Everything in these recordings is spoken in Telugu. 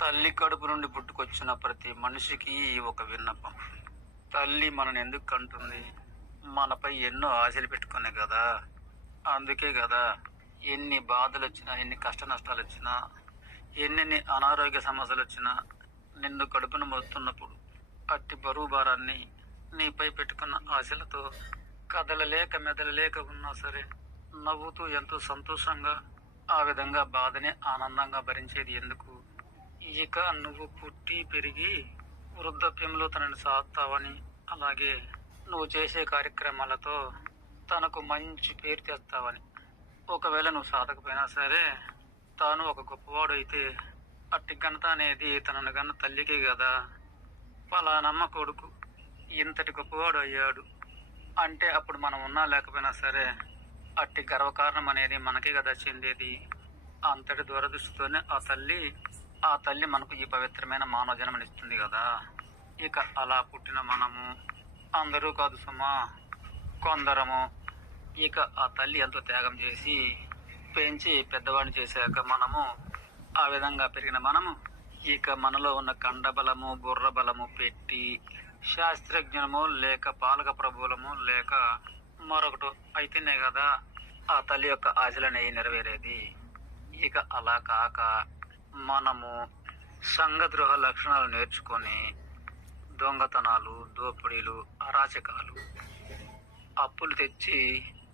తల్లి కడుపు నుండి పుట్టుకొచ్చిన ప్రతి మనిషికి ఒక విన్నపం. తల్లి మనని ఎందుకు కంటుంది? మనపై ఎన్నో ఆశలు పెట్టుకునే కదా. అందుకే కదా ఎన్ని బాధలు వచ్చినా ఎన్ని కష్ట నష్టాలు వచ్చినా ఎన్ని అనారోగ్య సమస్యలు వచ్చినా నిన్ను కడుపును మోస్తున్నప్పుడు అట్టి బరువు భారాన్ని నీపై పెట్టుకున్న ఆశలతో కదలలేక మెదలలేక ఉన్నా సరే నవ్వుతూ ఎంతో సంతోషంగా ఆ విధంగా బాధని ఆనందంగా భరించేది ఎందుకు? ఇక నువ్వు పుట్టి పెరిగి వృద్ధాప్యంలో తనని సాగుతావని అలాగే నువ్వు చేసే కార్యక్రమాలతో తనకు మంచి పేరు తెస్తావని. ఒకవేళ నువ్వు సాధకపోయినా సరే తాను ఒక గొప్పవాడు అయితే అట్టి ఘనత అనేది తనను గన్న తల్లికే కదా. ఫలానమ్మ కొడుకు ఇంతటి గొప్పవాడు అయ్యాడు అంటే అప్పుడు మనం ఉన్నా లేకపోయినా సరే అట్టి గర్వకారణం అనేది మనకే కదా చెందేది. అంతటి దూరదృష్టితోనే ఆ తల్లి ఆ తల్లి మనకు ఈ పవిత్రమైన మానవ జన్మనిస్తుంది కదా. ఇక అలా పుట్టిన మనము అందరూ కాదు సుమా కొందరము. ఇక ఆ తల్లి ఎంతో త్యాగం చేసి పెంచి పెద్దవాడిని చేశాక మనము ఆ విధంగా పెరిగిన మనము ఇక మనలో ఉన్న కండబలము బుర్ర బలము పెట్టి శాస్త్రజ్ఞము లేక పాలక ప్రభువులము లేక మరొకటి అయితేనే కదా ఆ తల్లి యొక్క ఆశలనేవి నెరవేరేది. ఇక అలా కాక మనము సంఘద్రోహ లక్షణాలు నేర్చుకొని దొంగతనాలు దోపిడీలు అరాచకాలు అప్పులు తెచ్చి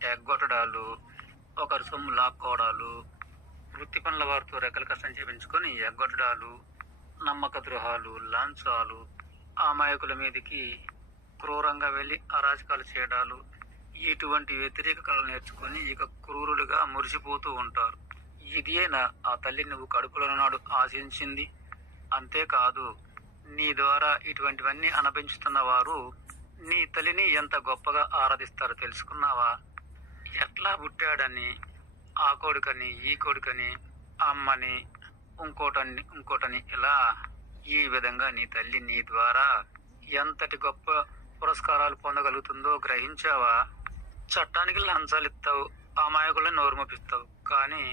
ఎగ్గొట్టడాలు ఒకరి సొమ్ము లాక్కోవడాలు వృత్తి పనుల వారితో రెక్కల కష్టం చేపించుకొని ఎగ్గొట్టడాలు నమ్మక ద్రోహాలు లంచాలు అమాయకుల మీదకి క్రూరంగా వెళ్ళి అరాచకాలు చేయడాలు ఇటువంటి వ్యతిరేక కళలు నేర్చుకొని ఇక క్రూరులుగా మురిసిపోతూ ఉంటారు. ఇదియేనా ఆ తల్లి నువ్వు కడుపులో నాడు ఆశించింది? అంతేకాదు నీ ద్వారా ఇటువంటివన్నీ అనపించుతున్న వారు నీ తల్లిని ఎంత గొప్పగా ఆరాధిస్తారో తెలుసుకున్నావా? ఎట్లా పుట్టాడని ఆ కొడుకని ఈ కొడుకని అమ్మని ఇంకోటని ఇంకోటని ఇలా ఈ విధంగా నీ తల్లి నీ ద్వారా ఎంతటి గొప్ప పురస్కారాలు పొందగలుగుతుందో గ్రహించావా? చట్టానికి లంచాలు ఇస్తావు అమాయకులను నోరుమపిస్తావు కానీ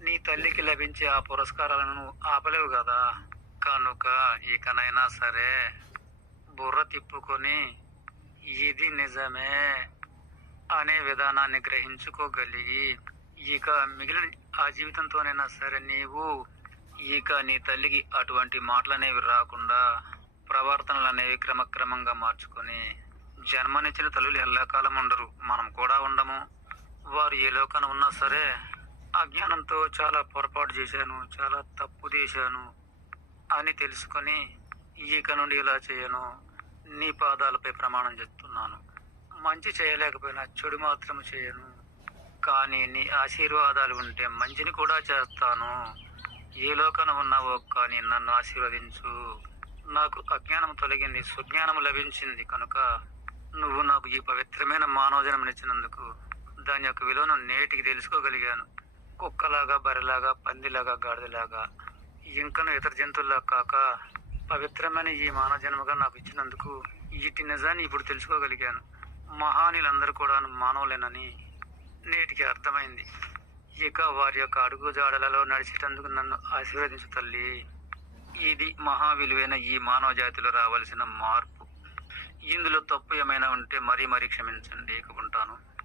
నీ తల్లికి లభించే ఆ పురస్కారాలను నువ్వు ఆపలేవు కదా. కనుక ఇకనైనా సరే బుర్ర తిప్పుకొని ఇది నిజమే అనే విధానాన్ని గ్రహించుకోగలిగి ఇక మిగిలిన ఆ జీవితంతోనైనా సరే నీవు ఇక నీ తల్లికి అటువంటి మాటలనేవి రాకుండా ప్రవర్తనలు అనేవి క్రమక్రమంగా మార్చుకొని జన్మనిచ్చిన తల్లులు ఎల్లకాలం ఉండరు. మనం కూడా ఉండము. వారు ఏ లోకాన ఉన్నా సరే అజ్ఞానంతో చాలా పొరపాటు చేశాను చాలా తప్పు చేశాను అని తెలుసుకొని ఇక నుండి ఇలా చేయను. నీ పాదాలపై ప్రమాణం చెప్తున్నాను మంచి చేయలేకపోయినా చెడు మాత్రం చేయను. కానీ నీ ఆశీర్వాదాలు ఉంటే మంచిని కూడా చేస్తాను. ఏ లోకన ఉన్నావో కానీ నన్ను ఆశీర్వదించు. నాకు అజ్ఞానం తొలగింది సుజ్ఞానం లభించింది కనుక నువ్వు నాకు ఈ పవిత్రమైన మానవజనం ఇచ్చినందుకు దాని యొక్క విలువను నేటికి తెలుసుకోగలిగాను. కుక్కలాగా బర్రెలాగా పందిలాగా గాడిదలాగా ఇంకను ఇతర జంతువులా కాక పవిత్రమైన ఈ మానవ జన్మగా నాకు ఇచ్చినందుకు వీటి నిజాన్ని ఇప్పుడు తెలుసుకోగలిగాను. మహానీలందరూ కూడా మానవులేనని నేటికి అర్థమైంది. ఇక వారి యొక్క అడుగు జాడలలో నడిచేటందుకు నన్ను ఆశీర్వదించు తల్లి. ఇది మహా విలువైన ఈ మానవ జాతిలో రావాల్సిన మార్పు. ఇందులో తప్పు ఏమైనా ఉంటే మరీ మరీ క్షమించండి. ఇక ఉంటాను.